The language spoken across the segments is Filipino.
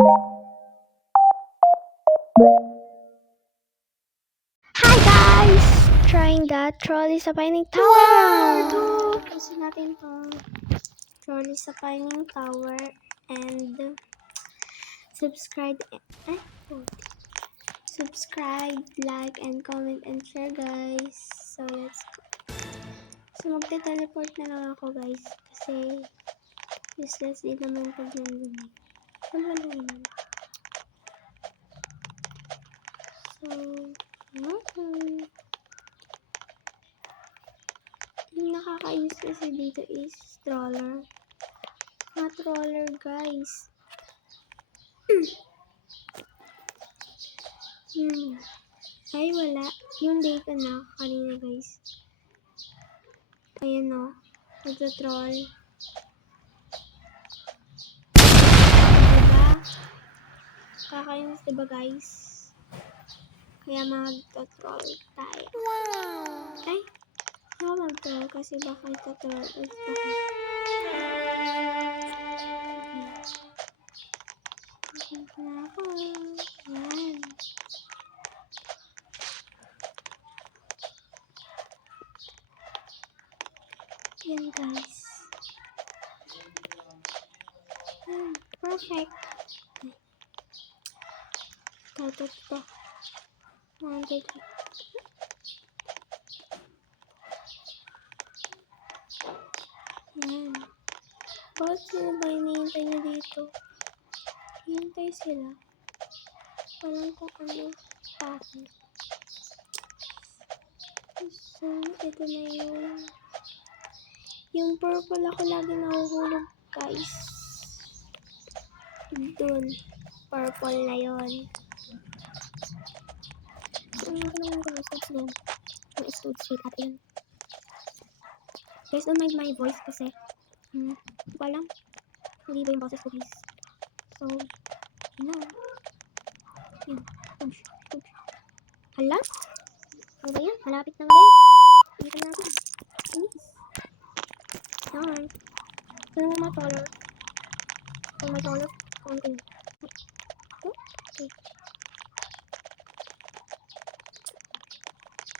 Hi guys! Trying that trolley sa Pining Tower! Kasi natin itong trolley sa Pining Tower and subscribe, like, and comment and share guys. So let's go. So magte-teleport na lang ako guys kasi useless din naman pag nandun. Wala naman. So, yung nakakainis kasi dito is troller. Mga troller guys. Ay wala. Yung data na kanina guys. Ayan o. Nagtatroll. Diba? Kakainis diba guys? Kaya magtatroll tayo. Ay! Ako mag-troll kasi baka itatroll ulit ako. Na ako. Ayan. Ayan guys. Perfect. Ito. 1, 2, 3. Ayan. Bakit sila ba hinihintay nyo dito? Hintay sila. Walang kung ano bakit. So, ito na yung purple ako lagi nahuhulog guys. Dun. Purple na yun. Ano naman ko yung studs na yun? Yung studs sweet at yun. Guys, don't mind my voice kasi hindi ko alam. Hindi ba yung boses ko guys. So, yun na. Yun. Push. Hala? Ano ba yan? Malapit na ba rin? Dito na ako. Please. Yan. Ito yung mga color. Kung may color, kung ano. Okay.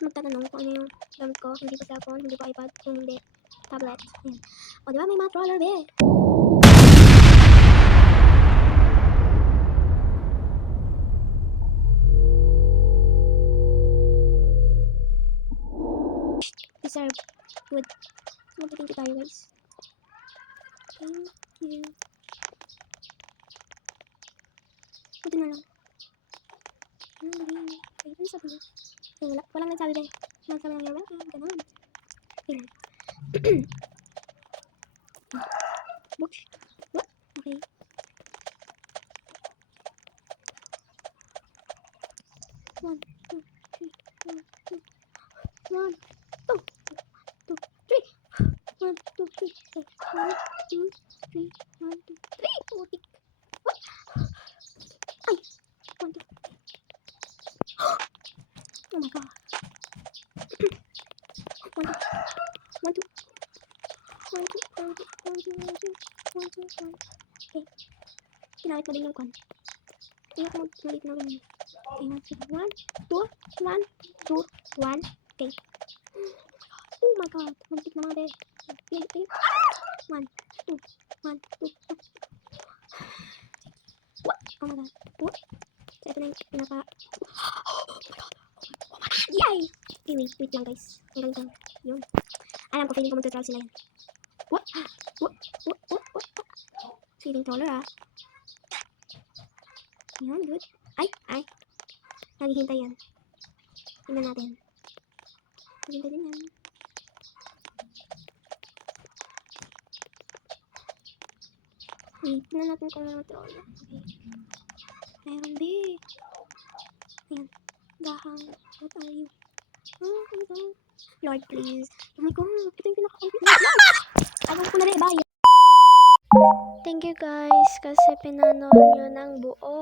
Magtatanong kung ano yung gamit ko. Hindi ko cellphone, hindi ko iPad, kung hindi tablet. Yan. O diba may mga troller be? Deserve. Good. Thank you tayo guys. Thank you. Buti na lang. Ay, ano sabi niya? Walang nagsabi din. Nagsabi lang you're welcome. Ganun. Ayan. Books. What? Okay. One, two, three. One, two, three. One, two, three. One, two, three. One, two, three. Putik. What? Ay! 1, 2. Oh my god. 1, 2. 1, 2. Okay. Sinakit na din yung con. Tingnan ko malit na ganyan. Okay, 1, 2, 1, 2, 1. Okay. Oh my god. Malit na mga be. 1, 2, 1, 2. What? Oh my god. What? So, ito na yung pinaka... Oh my god. Yay! Anyway, wait lang guys. Hanggang dyan. Yun. Alam ko, feeling ko magtatravel sila yan. What? Feeling taller ah. Yan, good. Ay. Naghihintay yan. Tingnan natin. Naghihintay din yan. Tingnan natin kung ano troller. Okay. Meron B. Ayan. Gahang. What are you? Oh, ano to? Lord, please. Oh my god. Ito yung pinaka-complete na. Ayaw ko na rin. Bye. Thank you guys kasi pinanood nyo ng buo.